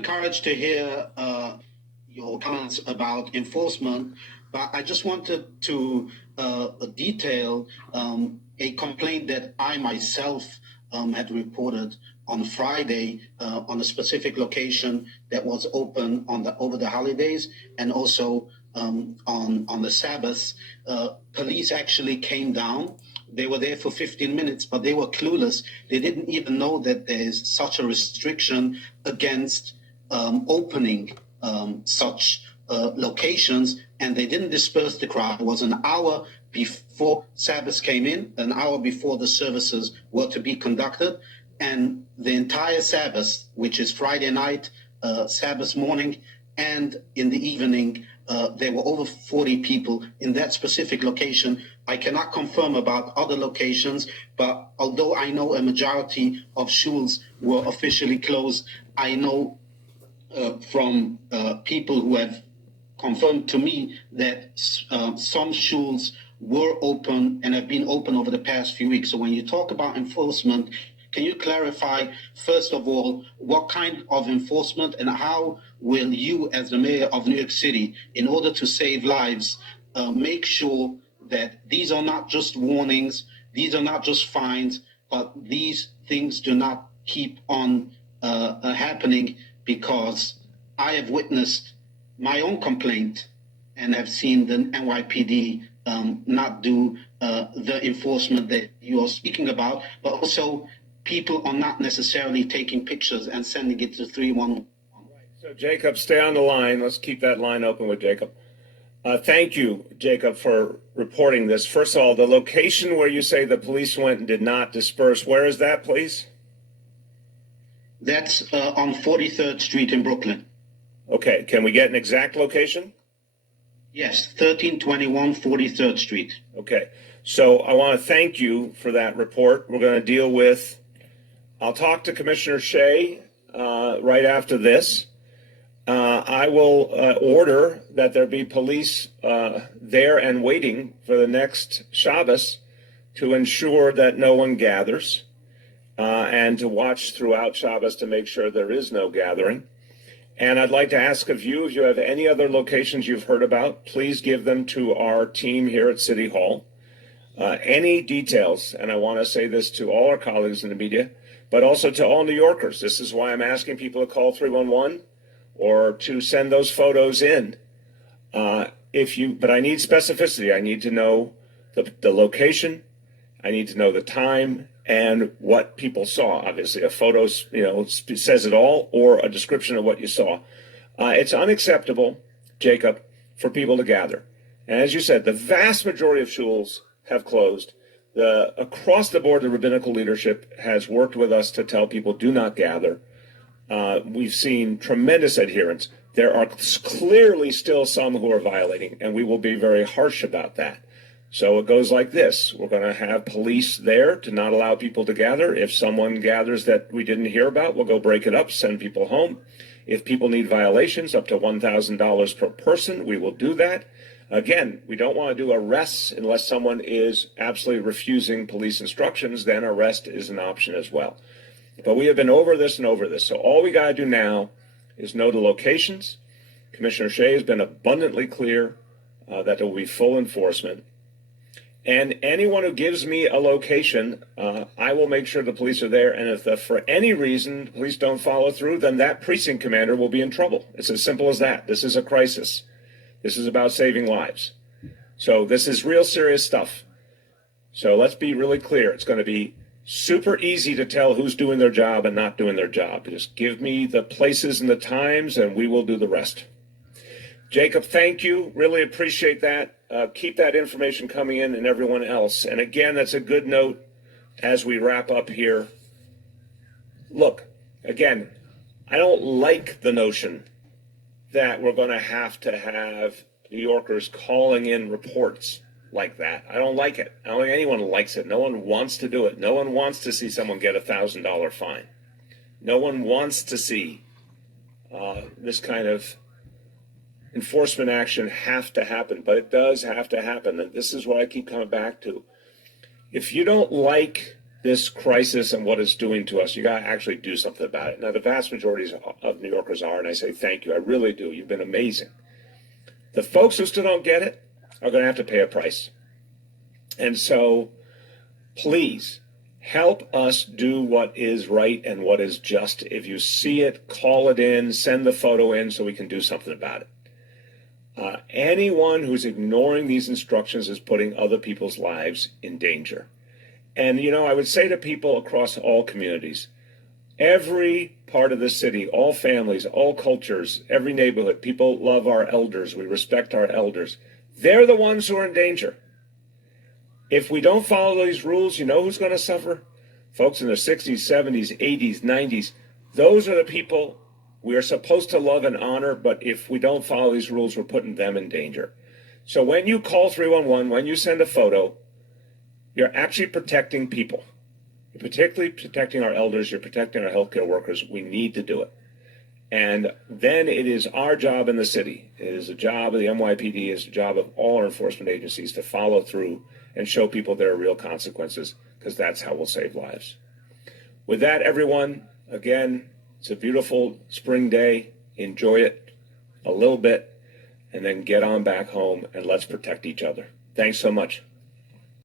Encouraged to hear your comments about enforcement, but I just wanted to detail a complaint that I myself had reported on Friday on a specific location that was open over the holidays and also on the Sabbath. Police actually came down. They were there for 15 minutes, but they were clueless. They didn't even know that there's such a restriction against opening such locations, and they didn't disperse the crowd. It was an hour before Sabbath came in, an hour before the services were to be conducted, and the entire Sabbath, which is Friday night, Sabbath morning, and in the evening, there were over 40 people in that specific location. I cannot confirm about other locations, but although I know a majority of shuls were officially closed, I know from people who have confirmed to me that some shuls were open and have been open over the past few weeks. So when you talk about enforcement, can you clarify, first of all, what kind of enforcement and how will you, as the mayor of New York City, in order to save lives, make sure that these are not just warnings, these are not just fines, but these things do not keep on happening? Because I have witnessed my own complaint and have seen the NYPD not do the enforcement that you are speaking about, but also people are not necessarily taking pictures and sending it to 311. So Jacob, stay on the line. Let's keep that line open with Jacob. Thank you, Jacob, for reporting this. First of all, the location where you say the police went and did not disperse, where is that, please? That's on 43rd Street in Brooklyn. Okay, can we get an exact location? Yes, 1321 43rd Street. Okay, so I want to thank you for that report. We're going to deal with, I'll talk to Commissioner Shea right after this. I will order that there be police there and waiting for the next Shabbos to ensure that no one gathers. And to watch throughout Shabbos to make sure there is no gathering. And I'd like to ask of you, if you have any other locations you've heard about, please give them to our team here at City Hall. Any details, and I want to say this to all our colleagues in the media, but also to all New Yorkers. This is why I'm asking people to call 311 or to send those photos in. But I need specificity. I need to know the location. I need to know the time and what people saw. Obviously, a photo, says it all, or a description of what you saw. It's unacceptable, Jacob, for people to gather. And as you said, the vast majority of shuls have closed. Across the board, the rabbinical leadership has worked with us to tell people do not gather. We've seen tremendous adherence. There are clearly still some who are violating, and we will be very harsh about that. So it goes like this. We're going to have police there to not allow people to gather. If someone gathers that we didn't hear about, we'll go break it up, send people home. If people need violations, up to $1,000 per person, we will do that. Again, we don't want to do arrests unless someone is absolutely refusing police instructions, then arrest is an option as well. But we have been over this and over this. So all we got to do now is know the locations. Commissioner Shea has been abundantly clear that there will be full enforcement. And anyone who gives me a location, I will make sure the police are there. And if for any reason the police don't follow through, then that precinct commander will be in trouble. It's as simple as that. This is a crisis. This is about saving lives. So this is real serious stuff. So let's be really clear. It's going to be super easy to tell who's doing their job and not doing their job. Just give me the places and the times, and we will do the rest. Jacob, thank you. Really appreciate that. Keep that information coming in, and everyone else. And again, that's a good note as we wrap up here. Look, again, I don't like the notion that we're going to have New Yorkers calling in reports like that. I don't like it. I don't think anyone likes it. No one wants to do it. No one wants to see someone get a $1,000 fine. No one wants to see this kind of enforcement action have to happen, but it does have to happen. And this is what I keep coming back to. If you don't like this crisis and what it's doing to us, you got to actually do something about it. Now, the vast majority of New Yorkers are, and I say thank you. I really do. You've been amazing. The folks who still don't get it are going to have to pay a price. And so, please, help us do what is right and what is just. If you see it, call it in, send the photo in so we can do something about it. Anyone who's ignoring these instructions is putting other people's lives in danger. And, I would say to people across all communities, every part of the city, all families, all cultures, every neighborhood, people love our elders. We respect our elders. They're the ones who are in danger. If we don't follow these rules, you know who's going to suffer? Folks in their 60s, 70s, 80s, 90s. Those are the people we are supposed to love and honor, but if we don't follow these rules, we're putting them in danger. So when you call 311, when you send a photo, you're actually protecting people. You're particularly protecting our elders. You're protecting our healthcare workers. We need to do it. And then it is our job in the city. It is the job of the NYPD. It's the job of all our enforcement agencies to follow through and show people there are real consequences, because that's how we'll save lives. With that, everyone, again, it's a beautiful spring day. Enjoy it a little bit, and then get on back home, and let's protect each other. Thanks so much.